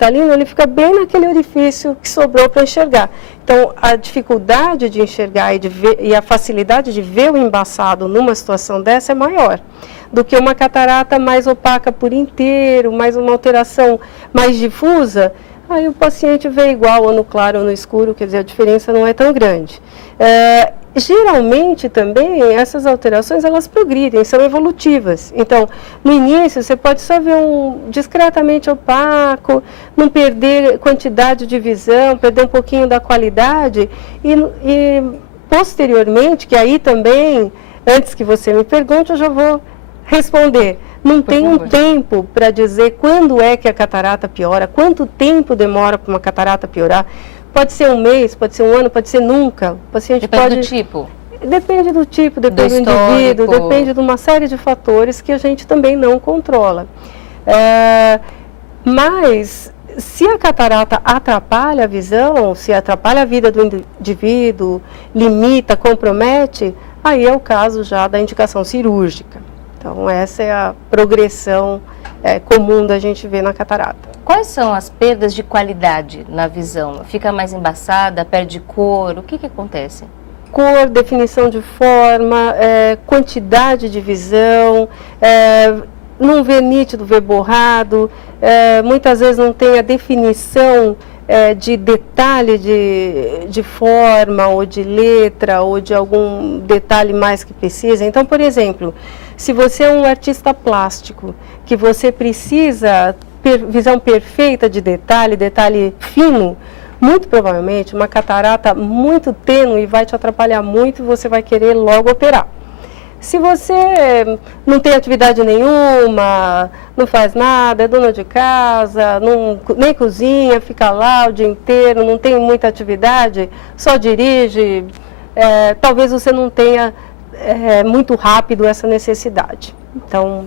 cristalino, ele fica bem naquele orifício que sobrou para enxergar. Então, a dificuldade de enxergar e a facilidade de ver o embaçado numa situação dessa é maior do que uma catarata mais opaca por inteiro, mais uma alteração mais difusa. Aí o paciente vê igual, ou no claro ou no escuro, quer dizer, a diferença não é tão grande. Geralmente também essas alterações elas progridem, são evolutivas. Então, no início você pode só ver um discretamente opaco, não perder quantidade de visão, perder um pouquinho da qualidade e posteriormente, que aí também, antes que você me pergunte, eu já vou responder. Não tem um tempo para dizer quando é que a catarata piora, quanto tempo demora para uma catarata piorar. Pode ser um mês, pode ser um ano, pode ser nunca. O paciente depende do tipo? Depende do tipo, depende do indivíduo, depende de uma série de fatores que a gente também não controla. Mas, se a catarata atrapalha a visão, se atrapalha a vida do indivíduo, limita, compromete, aí é o caso já da indicação cirúrgica. Então, essa é a progressão comum da gente ver na catarata. Quais são as perdas de qualidade na visão? Fica mais embaçada, perde cor, o que acontece? Cor, definição de forma, quantidade de visão, não vê nítido, vê borrado, muitas vezes não tem a definição de detalhe de forma ou de letra ou de algum detalhe mais que precisa. Então, por exemplo, se você é um artista plástico, que você precisa visão perfeita de detalhe fino, muito provavelmente uma catarata muito tênue vai te atrapalhar muito e você vai querer logo operar. Se você não tem atividade nenhuma, não faz nada, é dona de casa, nem cozinha, fica lá o dia inteiro, não tem muita atividade, só dirige, talvez você não tenha muito rápido essa necessidade. Então,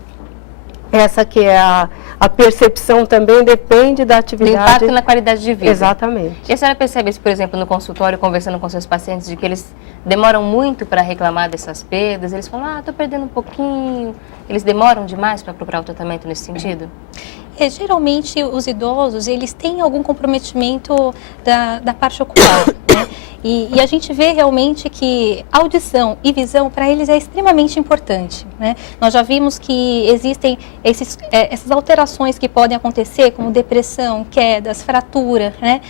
essa que é a percepção também depende da atividade. Do impacto na qualidade de vida. Exatamente. E a senhora percebe isso, por exemplo, no consultório, conversando com seus pacientes, de que eles demoram muito para reclamar dessas perdas? Eles falam, estou perdendo um pouquinho. Eles demoram demais para procurar o tratamento nesse sentido? Geralmente, os idosos, eles têm algum comprometimento da parte ocular, né? E a gente vê realmente que audição e visão, para eles, é extremamente importante, né? Nós já vimos que existem essas alterações que podem acontecer, como depressão, quedas, fratura, né?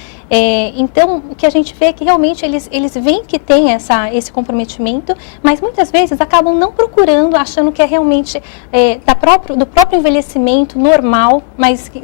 Então, o que a gente vê é que realmente eles veem que tem esse comprometimento, mas muitas vezes acabam não procurando, achando que é realmente do próprio envelhecimento normal,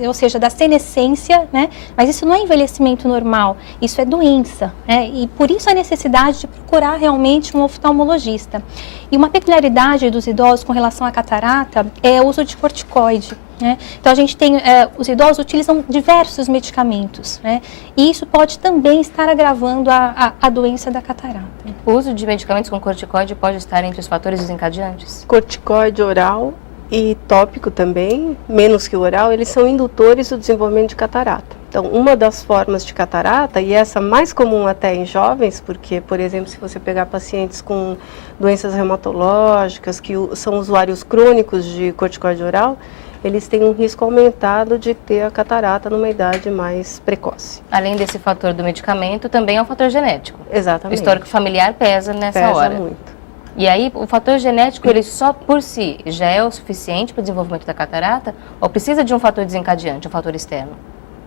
ou seja, da senescência, né? Mas isso não é envelhecimento normal, isso é doença, né? E por isso a necessidade de procurar realmente um oftalmologista. E uma peculiaridade dos idosos com relação à catarata é o uso de corticoide, né? Então, a gente tem, os idosos utilizam diversos medicamentos, né? E isso pode também estar agravando a doença da catarata. O uso de medicamentos com corticoide pode estar entre os fatores desencadeantes? Corticoide oral e tópico também, menos que o oral, eles são indutores do desenvolvimento de catarata. Então, uma das formas de catarata, e essa mais comum até em jovens, porque, por exemplo, se você pegar pacientes com doenças reumatológicas, que são usuários crônicos de corticoide oral, eles têm um risco aumentado de ter a catarata numa idade mais precoce. Além desse fator do medicamento, também é um fator genético. Exatamente. O histórico familiar pesa nessa hora. Pesa muito. E aí, o fator genético, ele só por si já é o suficiente para o desenvolvimento da catarata? Ou precisa de um fator desencadeante, um fator externo?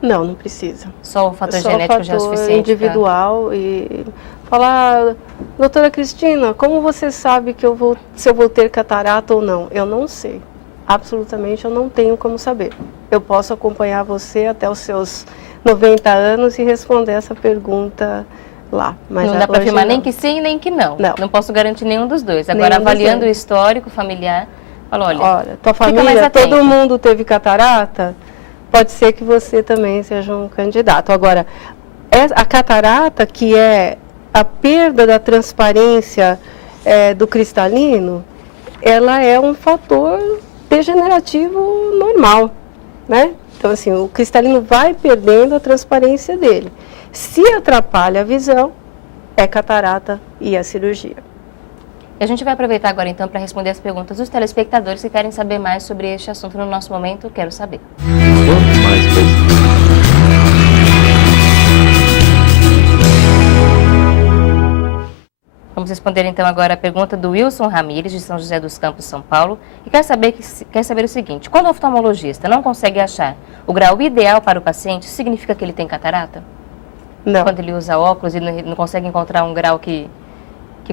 Não, não precisa. Só o fator genético já é suficiente? Individual e falar, doutora Cristina, como você sabe que se eu vou ter catarata ou não? Eu não sei. Absolutamente eu não tenho como saber. Eu posso acompanhar você até os seus 90 anos e responder essa pergunta lá. Mas não dá para afirmar nem que sim, nem que não. Não posso garantir nenhum dos dois. Agora, avaliando o histórico familiar, falo, olha, tua família, todo mundo teve catarata, pode ser que você também seja um candidato. Agora, a catarata, que é a perda da transparência do cristalino, ela é um fator degenerativo normal, né? Então, assim, o cristalino vai perdendo a transparência dele. Se atrapalha a visão, é catarata e a cirurgia. E a gente vai aproveitar agora, então, para responder as perguntas dos telespectadores que querem saber mais sobre este assunto no nosso momento. Quero saber. Quanto mais Vamos responder então agora a pergunta do Wilson Ramires, de São José dos Campos, São Paulo, e quer saber o seguinte: quando o oftalmologista não consegue achar o grau ideal para o paciente, significa que ele tem catarata? Não. Quando ele usa óculos e não consegue encontrar um grau que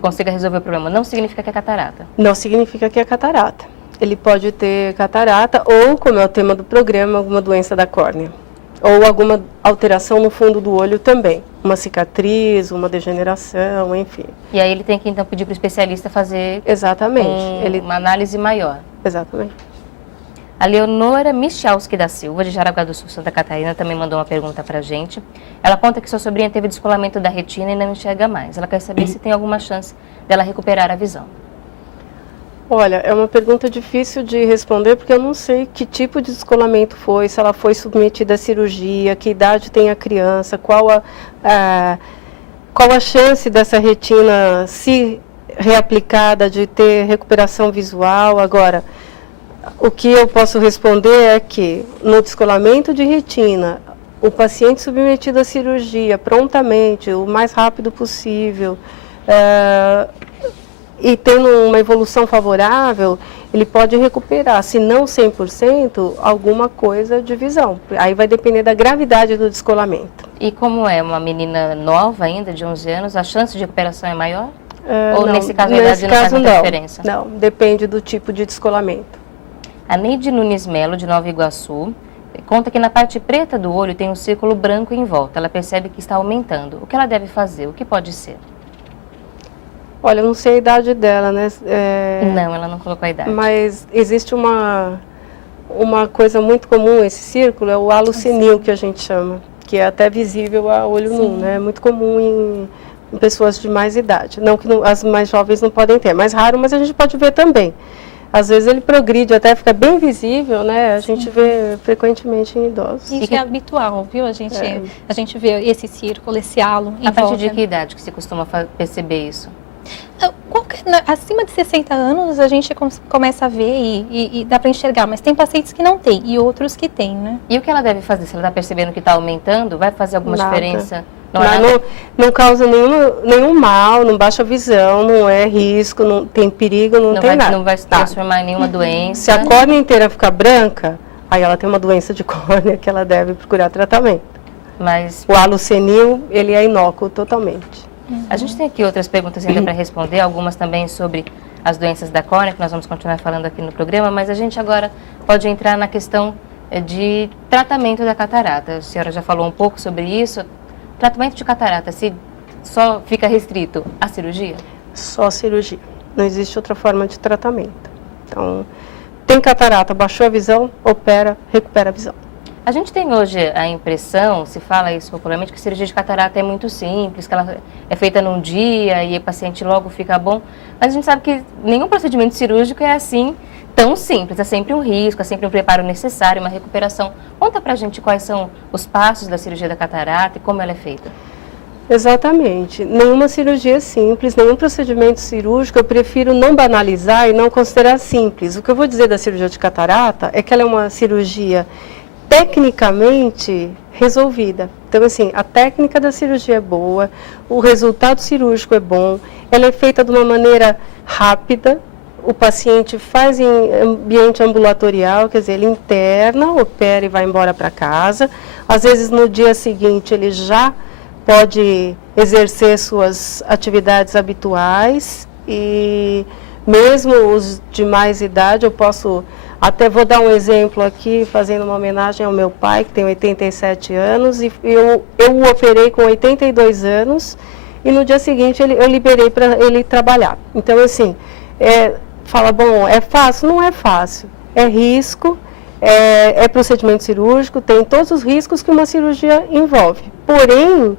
consiga resolver o problema, não significa que é catarata? Não significa que é catarata. Ele pode ter catarata ou, como é o tema do programa, alguma doença da córnea. Ou alguma alteração no fundo do olho também. Uma cicatriz, uma degeneração, enfim. E aí ele tem que então pedir para o especialista fazer uma análise maior. Exatamente. A Leonora Michalski da Silva, de Jaraguá do Sul, Santa Catarina, também mandou uma pergunta para a gente. Ela conta que sua sobrinha teve descolamento da retina e não enxerga mais. Ela quer saber se tem alguma chance dela recuperar a visão. Olha, é uma pergunta difícil de responder, porque eu não sei que tipo de descolamento foi, se ela foi submetida à cirurgia, que idade tem a criança, qual a chance dessa retina, se reaplicada, de ter recuperação visual. Agora, o que eu posso responder é que no descolamento de retina, o paciente submetido à cirurgia prontamente, o mais rápido possível, e tendo uma evolução favorável, ele pode recuperar, se não 100%, alguma coisa de visão. Aí vai depender da gravidade do descolamento. E como é uma menina nova ainda, de 11 anos, a chance de recuperação é maior? Ou não, nesse caso a idade não faz muita diferença? Não, depende do tipo de descolamento. A Neide Nunes Melo, de Nova Iguaçu, conta que na parte preta do olho tem um círculo branco em volta. Ela percebe que está aumentando. O que ela deve fazer? O que pode ser? Olha, eu não sei a idade dela, né? Não, ela não colocou a idade. Mas existe uma coisa muito comum, esse círculo, é o halo senil, que a gente chama, que é até visível a olho nu, né? É muito comum em pessoas de mais idade. Não que as mais jovens não podem ter, é mais raro, mas a gente pode ver também. Às vezes ele progride, até fica bem visível, né? A gente vê frequentemente em idosos. Isso é habitual, viu? A gente vê esse círculo, esse halo em volta. A partir de volta. que idade que se costuma perceber isso? Acima de 60 anos a gente começa a ver e dá para enxergar, mas tem pacientes que não têm e outros que têm, né? E o que ela deve fazer? Se ela está percebendo que está aumentando, vai fazer alguma diferença? Não causa nenhum mal, não baixa a visão, não é risco, não tem perigo, não tem nada. Não vai se transformar em nenhuma doença. Se a córnea inteira ficar branca, aí ela tem uma doença de córnea que ela deve procurar tratamento. Mas o halo senil, ele é inócuo totalmente. A gente tem aqui outras perguntas ainda para responder, algumas também sobre as doenças da córnea, que nós vamos continuar falando aqui no programa, mas a gente agora pode entrar na questão de tratamento da catarata. A senhora já falou um pouco sobre isso. Tratamento de catarata, se só fica restrito à cirurgia? Só cirurgia. Não existe outra forma de tratamento. Então, tem catarata, baixou a visão, opera, recupera a visão. A gente tem hoje a impressão, se fala isso popularmente, que a cirurgia de catarata é muito simples, que ela é feita num dia e o paciente logo fica bom. Mas a gente sabe que nenhum procedimento cirúrgico é assim tão simples. É sempre um risco, é sempre um preparo necessário, uma recuperação. Conta pra gente quais são os passos da cirurgia da catarata e como ela é feita. Exatamente. Nenhuma cirurgia é simples, nenhum procedimento cirúrgico, eu prefiro não banalizar e não considerar simples. O que eu vou dizer da cirurgia de catarata é que ela é uma cirurgia tecnicamente resolvida. Então, assim, a técnica da cirurgia é boa, o resultado cirúrgico é bom, ela é feita de uma maneira rápida, o paciente faz em ambiente ambulatorial, quer dizer, ele interna, opera e vai embora para casa. Às vezes, no dia seguinte, ele já pode exercer suas atividades habituais e mesmo os de mais idade, eu posso... Até vou dar um exemplo aqui, fazendo uma homenagem ao meu pai, que tem 87 anos, e eu o operei com 82 anos, e no dia seguinte eu liberei para ele trabalhar. Então, assim, fala, bom, é fácil? Não é fácil. É risco, é procedimento cirúrgico, tem todos os riscos que uma cirurgia envolve. Porém,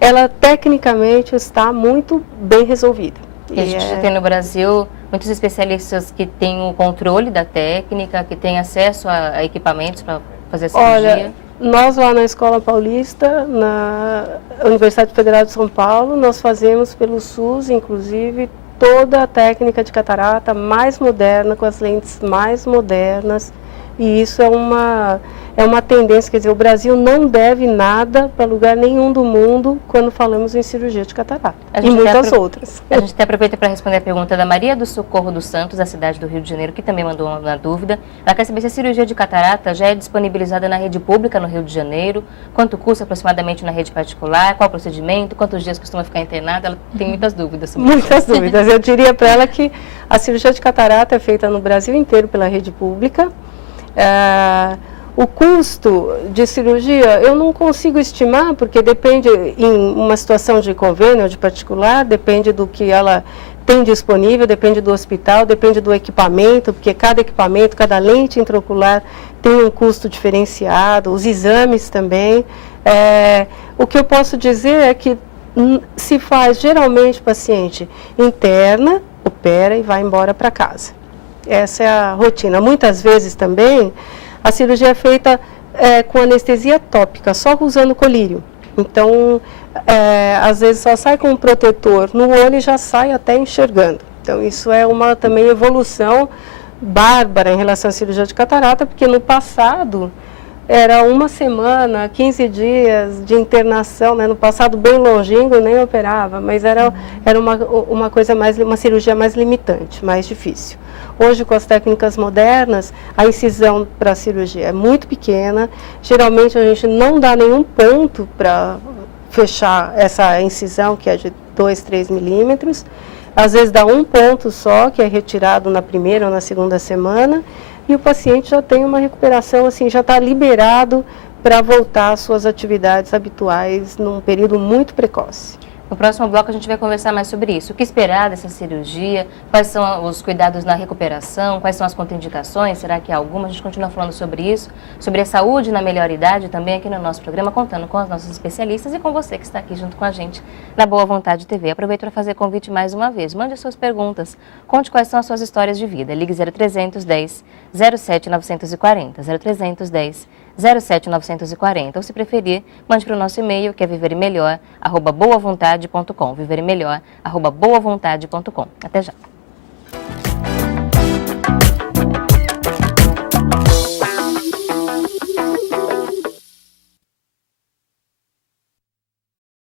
ela tecnicamente está muito bem resolvida. E a gente tem no Brasil muitos especialistas que têm o controle da técnica, que têm acesso a equipamentos para fazer a cirurgia. Olha, nós lá na Escola Paulista, na Universidade Federal de São Paulo, nós fazemos pelo SUS, inclusive, toda a técnica de catarata mais moderna, com as lentes mais modernas, E isso é uma tendência, quer dizer, o Brasil não deve nada para lugar nenhum do mundo quando falamos em cirurgia de catarata. E muitas outras. A gente até aproveita para responder a pergunta da Maria do Socorro dos Santos, da cidade do Rio de Janeiro, que também mandou uma dúvida. Ela quer saber se a cirurgia de catarata já é disponibilizada na rede pública no Rio de Janeiro, quanto custa aproximadamente na rede particular, qual o procedimento, quantos dias costuma ficar internada. Ela tem muitas dúvidas sobre isso. Muitas dúvidas. Eu diria para ela que a cirurgia de catarata é feita no Brasil inteiro pela rede pública. O custo de cirurgia eu não consigo estimar, porque depende, em uma situação de convênio ou de particular, depende do que ela tem disponível, depende do hospital, depende do equipamento, porque cada equipamento, cada lente intraocular tem um custo diferenciado, os exames também. O que eu posso dizer é que se faz geralmente paciente interna, opera e vai embora para casa. Essa é a rotina. Muitas vezes também a cirurgia é feita com anestesia tópica, só usando colírio. Então, às vezes só sai com um protetor no olho e já sai até enxergando. Então, isso é uma também evolução bárbara em relação à cirurgia de catarata, porque no passado era 1 semana, 15 dias de internação, né? No passado bem longínquo, nem operava, mas era uma coisa mais, uma cirurgia mais limitante, mais difícil. Hoje, com as técnicas modernas, a incisão para a cirurgia é muito pequena. Geralmente, a gente não dá nenhum ponto para fechar essa incisão, que é de 2, 3 milímetros. Às vezes, dá um ponto só, que é retirado na primeira ou na segunda semana. E o paciente já tem uma recuperação, assim, já está liberado para voltar às suas atividades habituais num período muito precoce. No próximo bloco a gente vai conversar mais sobre isso. O que esperar dessa cirurgia? Quais são os cuidados na recuperação? Quais são as contraindicações? Será que há alguma? A gente continua falando sobre isso, sobre a saúde na melhor idade também aqui no nosso programa, contando com os nossos especialistas e com você que está aqui junto com a gente na Boa Vontade TV. Aproveito para fazer convite mais uma vez. Mande as suas perguntas, conte quais são as suas histórias de vida. Ligue 0310 07 940, 0310 07 940, ou se preferir, mande para o nosso e-mail, que é vivermelhor@boavontade.com, vivermelhor@boavontade.com. Até já.